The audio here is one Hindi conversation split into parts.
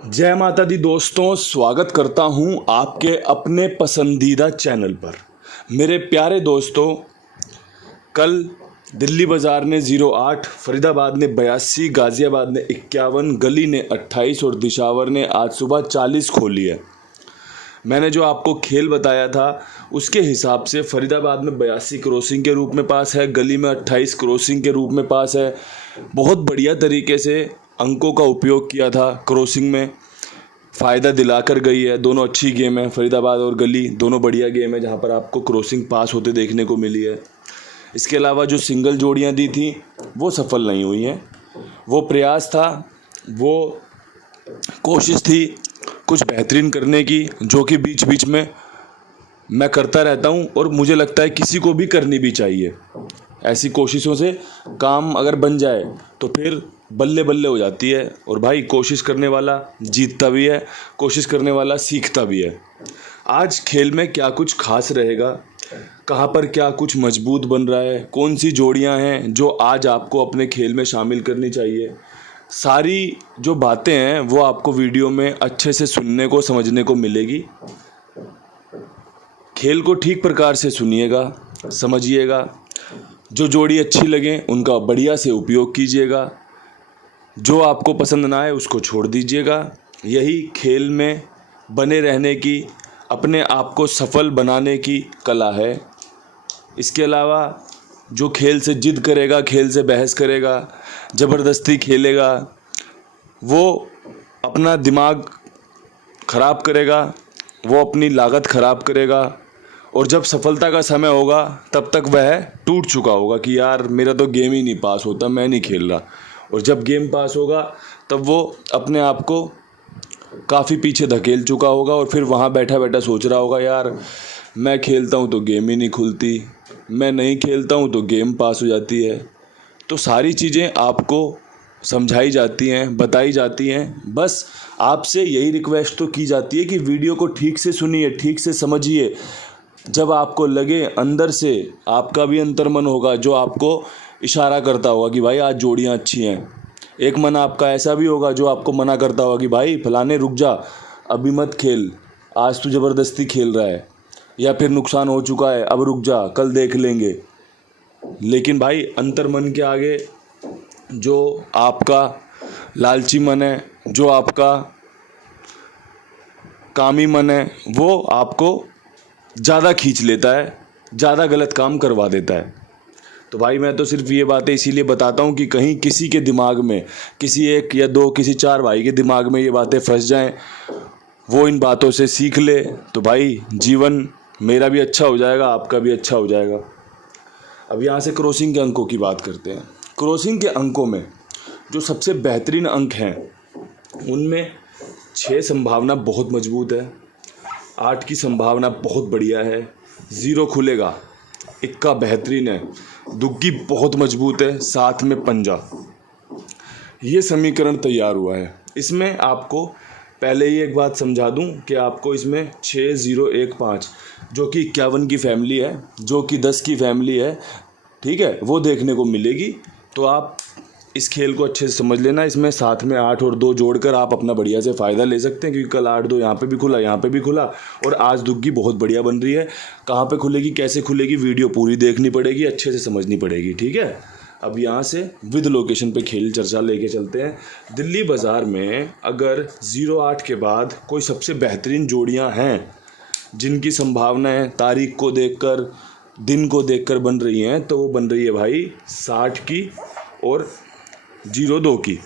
जय माता दी दोस्तों, स्वागत करता हूं आपके अपने पसंदीदा चैनल पर। मेरे प्यारे दोस्तों, कल दिल्ली बाज़ार ने 08, फरीदाबाद ने 82, गाज़ियाबाद ने 51, गली ने 28 और दिशावर ने आज सुबह 40 खोली है। मैंने जो आपको खेल बताया था उसके हिसाब से फरीदाबाद में 82 क्रॉसिंग के रूप में पास है, गली में 28 क्रॉसिंग के रूप में पास है। बहुत बढ़िया तरीके से अंकों का उपयोग किया था, क्रॉसिंग में फ़ायदा दिलाकर गई है। दोनों अच्छी गेम है, फरीदाबाद और गली दोनों बढ़िया गेम है जहाँ पर आपको क्रॉसिंग पास होते देखने को मिली है। इसके अलावा जो सिंगल जोड़ियाँ दी थी वो सफल नहीं हुई हैं। वो प्रयास था, वो कोशिश थी कुछ बेहतरीन करने की, जो कि बीच बीच में मैं करता रहता हूँ और मुझे लगता है किसी को भी करनी भी चाहिए। ऐसी कोशिशों से काम अगर बन जाए तो फिर बल्ले बल्ले हो जाती है। और भाई, कोशिश करने वाला जीतता भी है, कोशिश करने वाला सीखता भी है। आज खेल में क्या कुछ खास रहेगा, कहाँ पर क्या कुछ मजबूत बन रहा है, कौन सी जोड़ियाँ हैं जो आज आपको अपने खेल में शामिल करनी चाहिए, सारी जो बातें हैं वो आपको वीडियो में अच्छे से सुनने को समझने को मिलेगी। खेल को ठीक प्रकार से सुनिएगा, समझिएगा। जो जोड़ी अच्छी लगे उनका बढ़िया से उपयोग कीजिएगा, जो आपको पसंद ना आए उसको छोड़ दीजिएगा। यही खेल में बने रहने की, अपने आप को सफल बनाने की कला है। इसके अलावा जो खेल से जिद करेगा, खेल से बहस करेगा, ज़बरदस्ती खेलेगा, वो अपना दिमाग ख़राब करेगा, वो अपनी लागत ख़राब करेगा। और जब सफलता का समय होगा तब तक वह टूट चुका होगा कि यार मेरा तो गेम ही नहीं पास होता, मैं नहीं खेल रहा। और जब गेम पास होगा तब वो अपने आप को काफ़ी पीछे धकेल चुका होगा और फिर वहाँ बैठा बैठा सोच रहा होगा, यार मैं खेलता हूँ तो गेम ही नहीं खुलती, मैं नहीं खेलता हूँ तो गेम पास हो जाती है। तो सारी चीज़ें आपको समझाई जाती हैं, बताई जाती हैं। बस आपसे यही रिक्वेस्ट तो की जाती है कि वीडियो को ठीक से सुनिए, ठीक से समझिए। जब आपको लगे अंदर से, आपका भी अंतर्मन होगा जो आपको इशारा करता होगा कि भाई आज जोड़ियाँ अच्छी हैं। एक मन आपका ऐसा भी होगा जो आपको मना करता होगा कि भाई फलाने रुक जा, अभी मत खेल, आज तू ज़बरदस्ती खेल रहा है, या फिर नुकसान हो चुका है, अब रुक जा, कल देख लेंगे। लेकिन भाई, अंतर्मन के आगे जो आपका लालची मन है, जो आपका कामी मन है, वो आपको ज़्यादा खींच लेता है, ज़्यादा गलत काम करवा देता है। तो भाई, मैं तो सिर्फ ये बातें इसीलिए बताता हूँ कि कहीं किसी के दिमाग में, किसी एक या दो, किसी चार भाई के दिमाग में ये बातें फंस जाएं, वो इन बातों से सीख ले, तो भाई जीवन मेरा भी अच्छा हो जाएगा, आपका भी अच्छा हो जाएगा। अब यहाँ से क्रॉसिंग के अंकों की बात करते हैं। क्रॉसिंग के अंकों में जो सबसे बेहतरीन अंक हैं उनमें 6 संभावना बहुत मजबूत है, 8 की संभावना बहुत बढ़िया है, 0 खुलेगा, इक्का बेहतरीन है, दुग्गी बहुत मजबूत है, साथ में पंजा। ये समीकरण तैयार हुआ है। इसमें आपको पहले ही एक बात समझा दूं कि आपको इसमें 6, 0, 1, 5 जो कि 51 की फैमिली है, जो कि 10 की फैमिली है, ठीक है, वो देखने को मिलेगी। तो आप इस खेल को अच्छे से समझ लेना। इसमें साथ में 8 और 2 जोड़कर आप अपना बढ़िया से फ़ायदा ले सकते हैं, क्योंकि कल 8, 2 यहाँ पे भी खुला, यहाँ पे भी खुला, और आज दुग्गी बहुत बढ़िया बन रही है। कहाँ पे खुलेगी, कैसे खुलेगी, वीडियो पूरी देखनी पड़ेगी, अच्छे से समझनी पड़ेगी, ठीक है। अब यहाँ से विद लोकेशन पे खेल चर्चा लेके चलते हैं। दिल्ली बाज़ार में अगर 08 के बाद कोई सबसे बेहतरीन जोड़ियाँ हैं जिनकी संभावनाएँ तारीख को देखकर, दिन को देखकर बन रही हैं, तो वो बन रही है भाई 60 की और 0-2 की।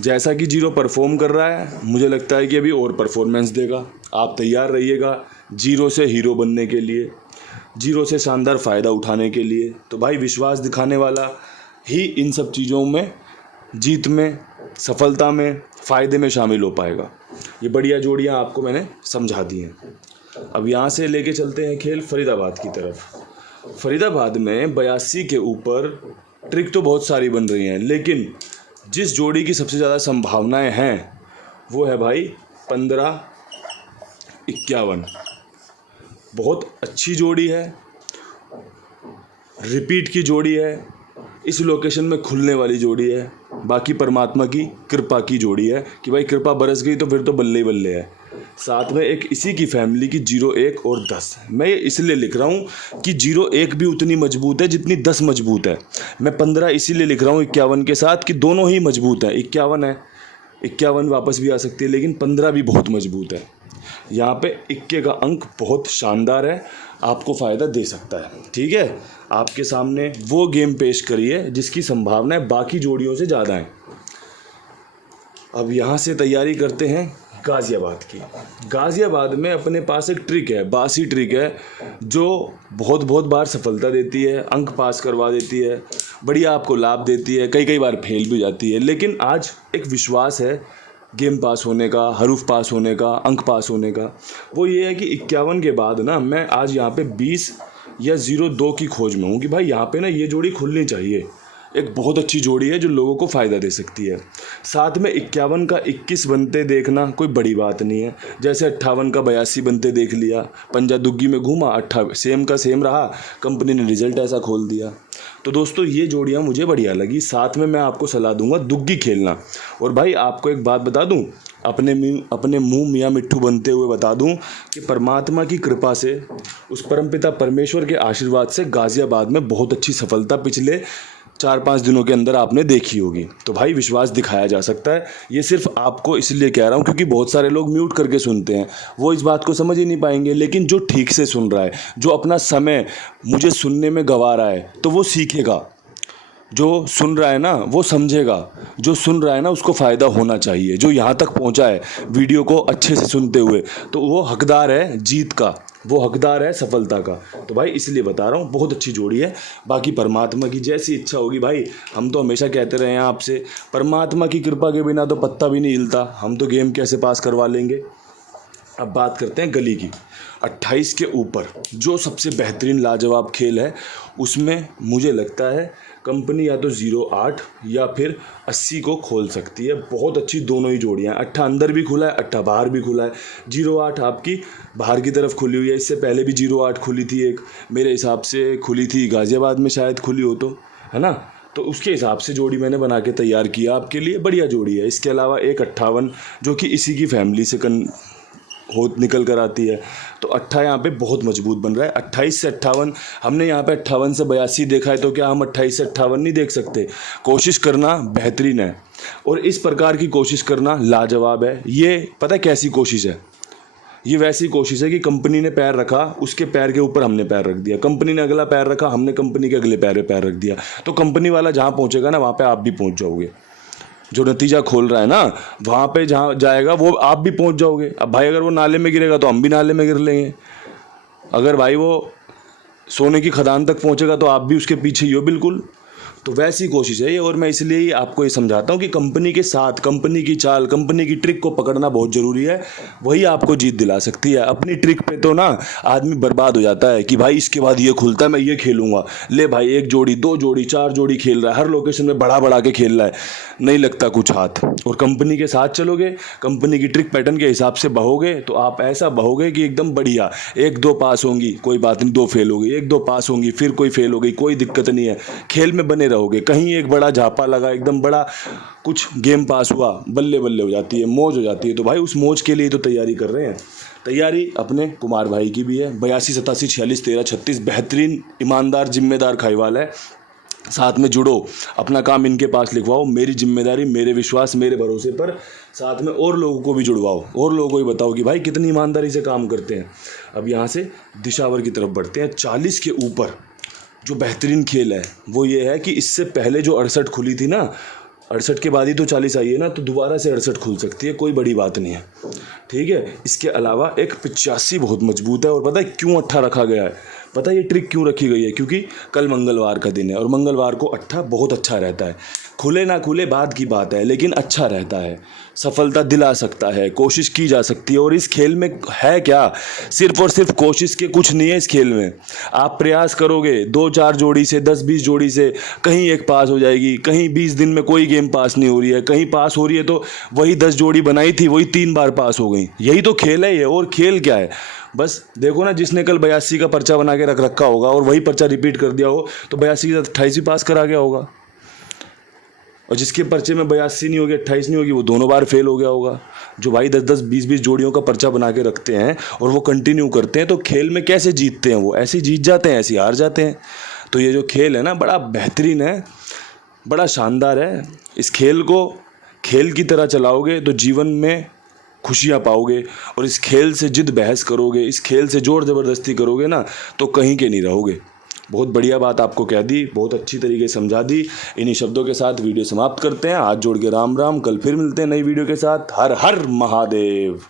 जैसा कि 0 परफॉर्म कर रहा है, मुझे लगता है कि अभी और परफॉर्मेंस देगा। आप तैयार रहिएगा 0 से हीरो बनने के लिए, 0 से शानदार फ़ायदा उठाने के लिए। तो भाई, विश्वास दिखाने वाला ही इन सब चीज़ों में, जीत में, सफलता में, फ़ायदे में शामिल हो पाएगा। ये बढ़िया जोड़ियाँ आपको मैंने समझा दी हैं। अब यहाँ से लेके चलते हैं खेल फरीदाबाद की तरफ। फरीदाबाद में 82 के ऊपर ट्रिक तो बहुत सारी बन रही हैं, लेकिन जिस जोड़ी की सबसे ज़्यादा संभावनाएं हैं वो है भाई 15-51। बहुत अच्छी जोड़ी है, रिपीट की जोड़ी है, इस लोकेशन में खुलने वाली जोड़ी है। बाकी परमात्मा की कृपा की जोड़ी है कि भाई कृपा बरस गई तो फिर तो बल्ले ही बल्ले है। साथ में एक इसी की फैमिली की 0, 1 और 10। मैं ये इसलिए लिख रहा हूँ कि 0, 1 भी उतनी मजबूत है जितनी 10 मजबूत है। मैं 15 इसीलिए लिख रहा हूँ 51 के साथ कि दोनों ही मजबूत है। 51 है, 51 वापस भी आ सकती है, लेकिन 15 भी बहुत मजबूत है। यहाँ पे 21 का अंक बहुत शानदार है, आपको फ़ायदा दे सकता है। ठीक है, आपके सामने वो गेम पेश करिए जिसकी संभावनाएं बाकी जोड़ियों से ज़्यादा हैं। अब यहाँ से तैयारी करते हैं गाज़ियाबाद की। गाज़ियाबाद में अपने पास एक ट्रिक है, बासी ट्रिक है, जो बहुत बार सफलता देती है, अंक पास करवा देती है, बढ़िया आपको लाभ देती है, कई बार फेल भी जाती है। लेकिन आज एक विश्वास है गेम पास होने का, हरूफ पास होने का, अंक पास होने का। वो ये है कि 51 के बाद ना मैं आज यहाँ पे 20 या 0-2 की खोज में हूँ कि भाई यहाँ पे ना ये जोड़ी खुलनी चाहिए। एक बहुत अच्छी जोड़ी है जो लोगों को फ़ायदा दे सकती है। साथ में 51 का 21 बनते देखना कोई बड़ी बात नहीं है। जैसे 58 का 82 बनते देख लिया, पंजा दुग्गी में घूमा, 28 सेम का सेम रहा, कंपनी ने रिजल्ट ऐसा खोल दिया। तो दोस्तों ये जोड़ियाँ मुझे बढ़िया लगी। साथ में मैं आपको सलाह दूंगा दुग्गी खेलना। और भाई आपको एक बात बता दूं, अपने मुंह मियाँ मिट्ठू बनते हुए बता दूं कि परमात्मा की कृपा से, उस परमपिता परमेश्वर के आशीर्वाद से गाज़ियाबाद में बहुत अच्छी सफलता पिछले 4-5 दिनों के अंदर आपने देखी होगी। तो भाई विश्वास दिखाया जा सकता है। ये सिर्फ आपको इसलिए कह रहा हूँ क्योंकि बहुत सारे लोग म्यूट करके सुनते हैं, वो इस बात को समझ ही नहीं पाएंगे। लेकिन जो ठीक से सुन रहा है, जो अपना समय मुझे सुनने में गंवा रहा है, तो वो सीखेगा। जो सुन रहा है ना वो समझेगा, जो सुन रहा है ना उसको फ़ायदा होना चाहिए। जो यहाँ तक पहुँचा है वीडियो को अच्छे से सुनते हुए, तो वो हकदार है जीत का, वो हकदार है सफलता का। तो भाई इसलिए बता रहा हूँ, बहुत अच्छी जोड़ी है। बाकी परमात्मा की जैसी इच्छा होगी भाई। हम तो हमेशा कहते रहे हैं आपसे, परमात्मा की कृपा के बिना तो पत्ता भी नहीं हिलता। हम तो गेम कैसे पास करवा लेंगे। अब बात करते हैं गली की। 28 के ऊपर जो सबसे बेहतरीन लाजवाब खेल है, उसमें मुझे लगता है कंपनी या तो 0-8 या फिर 80 को खोल सकती है। बहुत अच्छी दोनों ही जोड़ियाँ हैं। 8 अंदर भी खुला है, 8 बाहर भी खुला है। 0-8 आपकी बाहर की तरफ खुली हुई है। इससे पहले भी 0-8 खुली थी, एक मेरे हिसाब से खुली थी गाज़ियाबाद में, शायद खुली हो तो, है ना। तो उसके हिसाब से जोड़ी मैंने बना के तैयार किया आपके लिए, बढ़िया जोड़ी है। इसके अलावा एक 58 जो कि इसी की फैमिली से निकल कर आती है। तो 28 यहाँ पे बहुत मजबूत बन रहा है। 28 से 58, हमने यहाँ पे 58 से 82 देखा है, तो क्या हम 28 से 58 नहीं देख सकते। कोशिश करना बेहतरीन है, और इस प्रकार की कोशिश करना लाजवाब है। ये पता है कैसी कोशिश है, ये वैसी कोशिश है कि कंपनी ने पैर रखा, उसके पैर के ऊपर हमने पैर रख दिया, कंपनी ने अगला पैर रखा, हमने कंपनी के अगले पैर पे पैर रख दिया। तो कंपनी वाला जहाँ पहुँचेगा ना, वहाँ पे आप भी पहुँच जाओगे। जो नतीजा खोल रहा है ना, वहाँ पे जहाँ जाएगा वो आप भी पहुँच जाओगे। अब भाई अगर वो नाले में गिरेगा तो हम भी नाले में गिर लेंगे। अगर भाई वो सोने की खदान तक पहुँचेगा तो आप भी उसके पीछे ही हो बिल्कुल। तो वैसी कोशिश है ये। और मैं इसलिए ही आपको ये समझाता हूँ कि कंपनी के साथ, कंपनी की चाल, कंपनी की ट्रिक को पकड़ना बहुत ज़रूरी है। वही आपको जीत दिला सकती है। अपनी ट्रिक पे तो ना आदमी बर्बाद हो जाता है कि भाई इसके बाद ये खुलता है मैं ये खेलूंगा, ले भाई 1 जोड़ी 2 जोड़ी 4 जोड़ी खेल रहा है, हर लोकेशन में बढ़ा के खेल रहा है, नहीं लगता कुछ हाथ। और कंपनी के साथ चलोगे, कंपनी की ट्रिक पैटर्न के हिसाब से बहोगे, तो आप ऐसा बहोगे कि एकदम बढ़िया। 1-2 पास होंगी, कोई बात नहीं, 2 फेल हो गई, 1-2 पास होंगी, फिर कोई फेल हो गई, कोई दिक्कत नहीं है। खेल में बने रहोगे। कहीं एक बड़ा झापा लगा, एकदम बड़ा कुछ गेम पास हुआ, बल्ले बल्ले हो जाती है, मौज हो जाती है। तो भाई उस मौज के लिए तो तैयारी कर रहे हैं। तैयारी अपने कुमार भाई की भी है। 82 87 46 13 36 बेहतरीन, ईमानदार, जिम्मेदार खाईवाल है। साथ में जुड़ो, अपना काम इनके पास लिखवाओ, मेरी जिम्मेदारी, मेरे विश्वास, मेरे भरोसे पर। साथ में और लोगों को भी जुड़वाओ, और लोगों को भी बताओ कि भाई कितनी ईमानदारी से काम करते हैं। अब यहाँ से दिशावर की तरफ बढ़ते हैं। 40 के ऊपर जो बेहतरीन खेल है वो ये है कि इससे पहले जो 68 खुली थी ना, 68 के बाद ही तो 40 आई है ना, तो दोबारा से 68 खुल सकती है, कोई बड़ी बात नहीं है। ठीक है। इसके अलावा एक 85 बहुत मजबूत है। और पता है क्यों 8 रखा गया है? पता है ये ट्रिक क्यों रखी गई है? क्योंकि कल मंगलवार का दिन है, और मंगलवार को 8 बहुत अच्छा रहता है। खुले ना खुले बाद की बात है, लेकिन अच्छा रहता है, सफलता दिला सकता है, कोशिश की जा सकती है। और इस खेल में है क्या, सिर्फ और सिर्फ कोशिश के कुछ नहीं है इस खेल में। आप प्रयास करोगे 2-4 जोड़ी से, 10-20 जोड़ी से, कहीं एक पास हो जाएगी, कहीं 20 दिन में कोई गेम पास नहीं हो रही है, कहीं पास हो रही है तो वही 10 जोड़ी बनाई थी वही 3 बार पास हो गई। यही तो खेल है ये। और खेल क्या है? बस देखो ना, जिसने कल 82 का पर्चा बना के रख रखा होगा और वही पर्चा रिपीट कर दिया हो तो 82 के साथ 28 भी पास करा गया होगा, और जिसके पर्चे में 82 नहीं होगी 28 नहीं होगी वो दोनों बार फेल हो गया होगा। जो भाई 10-10 20-20 जोड़ियों का पर्चा बना के रखते हैं और वो कंटिन्यू करते हैं, तो खेल में कैसे जीतते हैं? वो ऐसे जीत जाते हैं, ऐसे हार जाते हैं। तो ये जो खेल है ना, बड़ा बेहतरीन है, बड़ा शानदार है। इस खेल को खेल की तरह चलाओगे तो जीवन में खुशियाँ पाओगे, और इस खेल से जिद बहस करोगे, इस खेल से जोर ज़बरदस्ती करोगे ना, तो कहीं के नहीं रहोगे। बहुत बढ़िया बात आपको कह दी, बहुत अच्छी तरीके से समझा दी। इन्हीं शब्दों के साथ वीडियो समाप्त करते हैं। हाथ जोड़ के राम राम, कल फिर मिलते हैं नई वीडियो के साथ। हर हर महादेव।